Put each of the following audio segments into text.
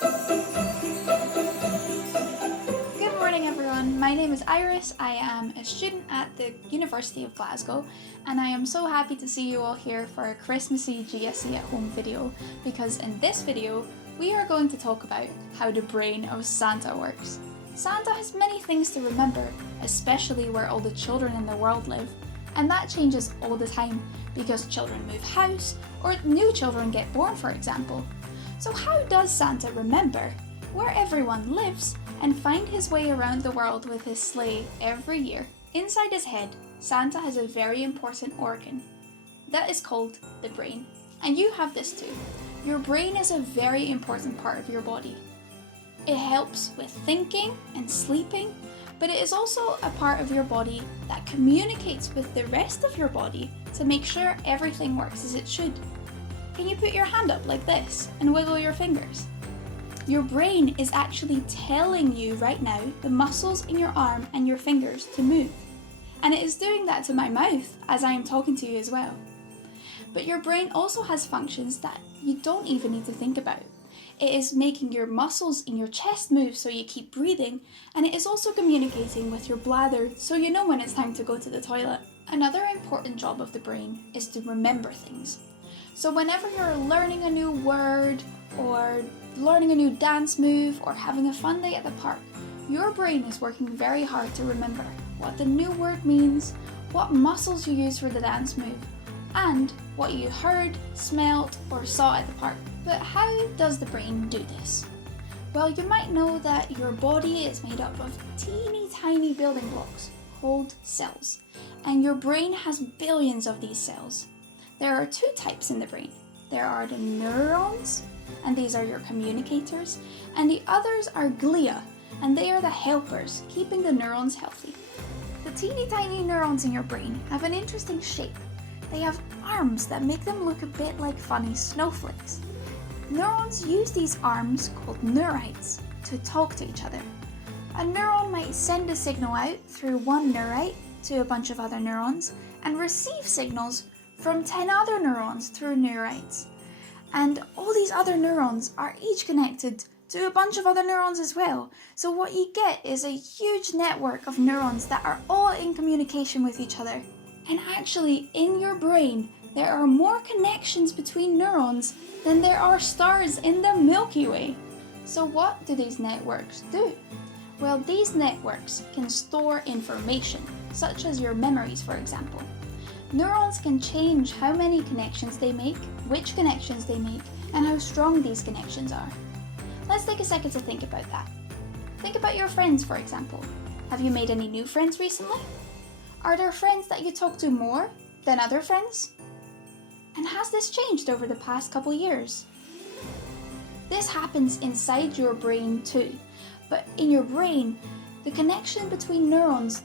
Good morning everyone, my name is Iris. I am a student at the University of Glasgow and I am so happy to see you all here for a Christmassy GSE at home video, because in this video we are going to talk about how the brain of Santa works. Santa has many things to remember, especially where all the children in the world live, and that changes all the time because children move house or new children get born, for example. So how does Santa remember where everyone lives and find his way around the world with his sleigh every year? Inside his head, Santa has a very important organ that is called the brain. And you have this too. Your brain is a very important part of your body. It helps with thinking and sleeping, but it is also a part of your body that communicates with the rest of your body to make sure everything works as it should. Can you put your hand up like this and wiggle your fingers? Your brain is actually telling you right now the muscles in your arm and your fingers to move. And it is doing that to my mouth as I am talking to you as well. But your brain also has functions that you don't even need to think about. It is making your muscles in your chest move so you keep breathing, and it is also communicating with your bladder so you know when it's time to go to the toilet. Another important job of the brain is to remember things. So whenever you're learning a new word, or learning a new dance move, or having a fun day at the park, your brain is working very hard to remember what the new word means, what muscles you use for the dance move, and what you heard, smelled, or saw at the park. But how does the brain do this? Well, you might know that your body is made up of teeny tiny building blocks called cells, and your brain has billions of these cells. There are two types in the brain. There are the neurons, and these are your communicators, and the others are glia, and they are the helpers, keeping the neurons healthy. The teeny tiny neurons in your brain have an interesting shape. They have arms that make them look a bit like funny snowflakes. Neurons use these arms, called neurites, to talk to each other. A neuron might send a signal out through one neurite to a bunch of other neurons, and receive signals from 10 other neurons through neurites. And all these other neurons are each connected to a bunch of other neurons as well. So what you get is a huge network of neurons that are all in communication with each other. And actually, in your brain, there are more connections between neurons than there are stars in the Milky Way. So what do these networks do? Well, these networks can store information, such as your memories, for example. Neurons can change how many connections they make, which connections they make, and how strong these connections are. Let's take a second to think about that. Think about your friends, for example. Have you made any new friends recently? Are there friends that you talk to more than other friends? And has this changed over the past couple years? This happens inside your brain too, but in your brain, the connection between neurons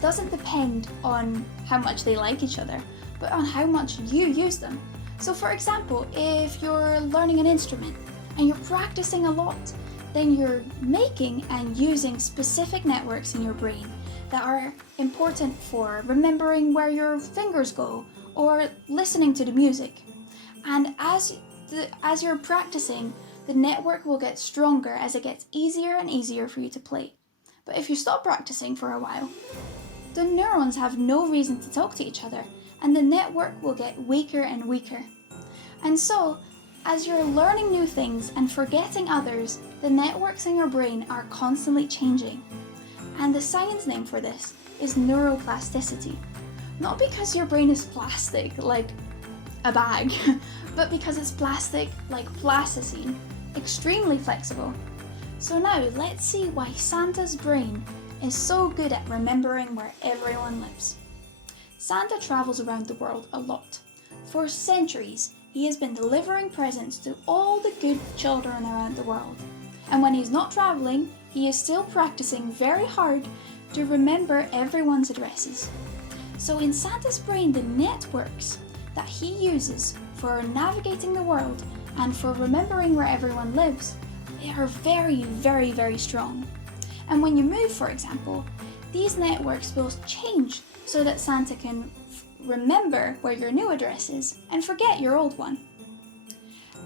doesn't depend on how much they like each other, but on how much you use them. So for example, if you're learning an instrument and you're practicing a lot, then you're making and using specific networks in your brain that are important for remembering where your fingers go or listening to the music. And as you're practicing, the network will get stronger as it gets easier and easier for you to play. But if you stop practicing for a while, the neurons have no reason to talk to each other, and the network will get weaker and weaker. And so, as you're learning new things and forgetting others, the networks in your brain are constantly changing. And the science name for this is neuroplasticity. Not because your brain is plastic, like a bag, but because it's plastic like plasticine, extremely flexible. So now let's see why Santa's brain is so good at remembering where everyone lives. Santa travels around the world a lot. For centuries, he has been delivering presents to all the good children around the world. And when he's not traveling, he is still practicing very hard to remember everyone's addresses. So in Santa's brain, the networks that he uses for navigating the world and for remembering where everyone lives, they are very, very, very strong. And when you move, for example, these networks will change so that Santa can remember where your new address is and forget your old one.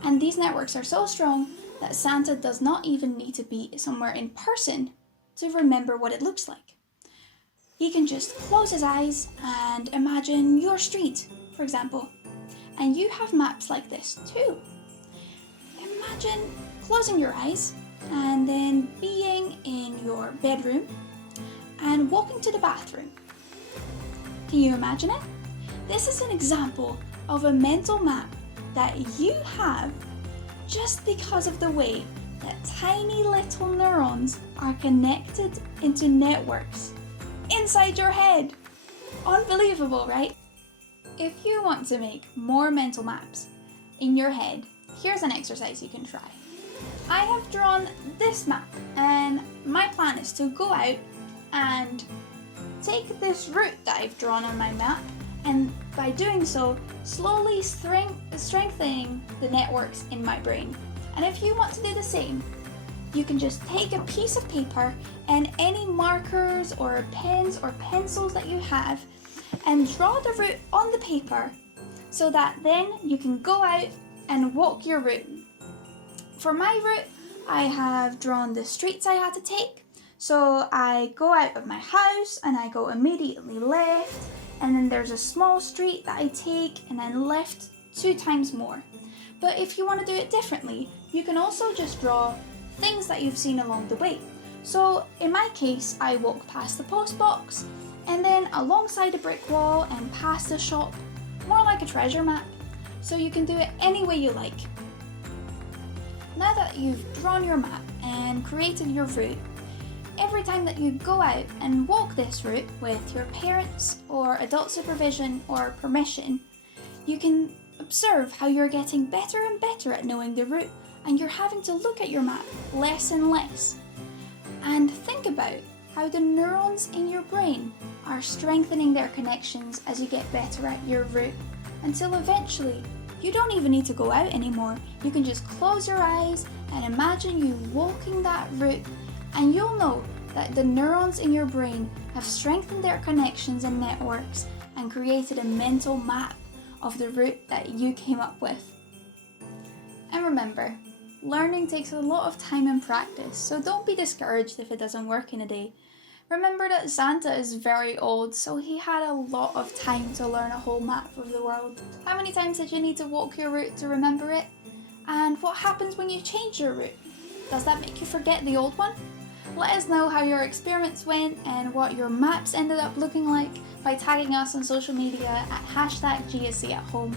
And these networks are so strong that Santa does not even need to be somewhere in person to remember what it looks like. He can just close his eyes and imagine your street, for example. And you have maps like this too. Imagine closing your eyes and then being in your bedroom and walking to the bathroom. Can you imagine it? This is an example of a mental map that you have just because of the way that tiny little neurons are connected into networks inside your head. Unbelievable, right? If you want to make more mental maps in your head, here's an exercise you can try. I have drawn this map, and my plan is to go out and take this route that I've drawn on my map, and by doing so, slowly strengthening the networks in my brain. And if you want to do the same, you can just take a piece of paper and any markers or pens or pencils that you have and draw the route on the paper so that then you can go out and walk your route. For my route, I have drawn the streets I had to take. So I go out of my house and I go immediately left, and then there's a small street that I take and then left 2 times more. But if you want to do it differently, you can also just draw things that you've seen along the way. So in my case, I walk past the post box and then alongside a brick wall and past a shop, more like a treasure map. So you can do it any way you like. Now that you've drawn your map and created your route, every time that you go out and walk this route with your parents or adult supervision or permission, you can observe how you're getting better and better at knowing the route, and you're having to look at your map less and less. And think about how the neurons in your brain are strengthening their connections as you get better at your route, until eventually you don't even need to go out anymore. You can just close your eyes and imagine you walking that route, and you'll know that the neurons in your brain have strengthened their connections and networks and created a mental map of the route that you came up with. And remember, learning takes a lot of time and practice, so don't be discouraged if it doesn't work in a day. Remember that Santa is very old, so he had a lot of time to learn a whole map of the world. How many times did you need to walk your route to remember it? And what happens when you change your route? Does that make you forget the old one? Let us know how your experiments went and what your maps ended up looking like by tagging us on social media at #GSCAthome.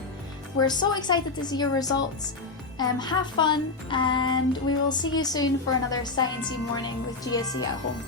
We're so excited to see your results. Have fun, and we will see you soon for another sciencey morning with GSC at Home.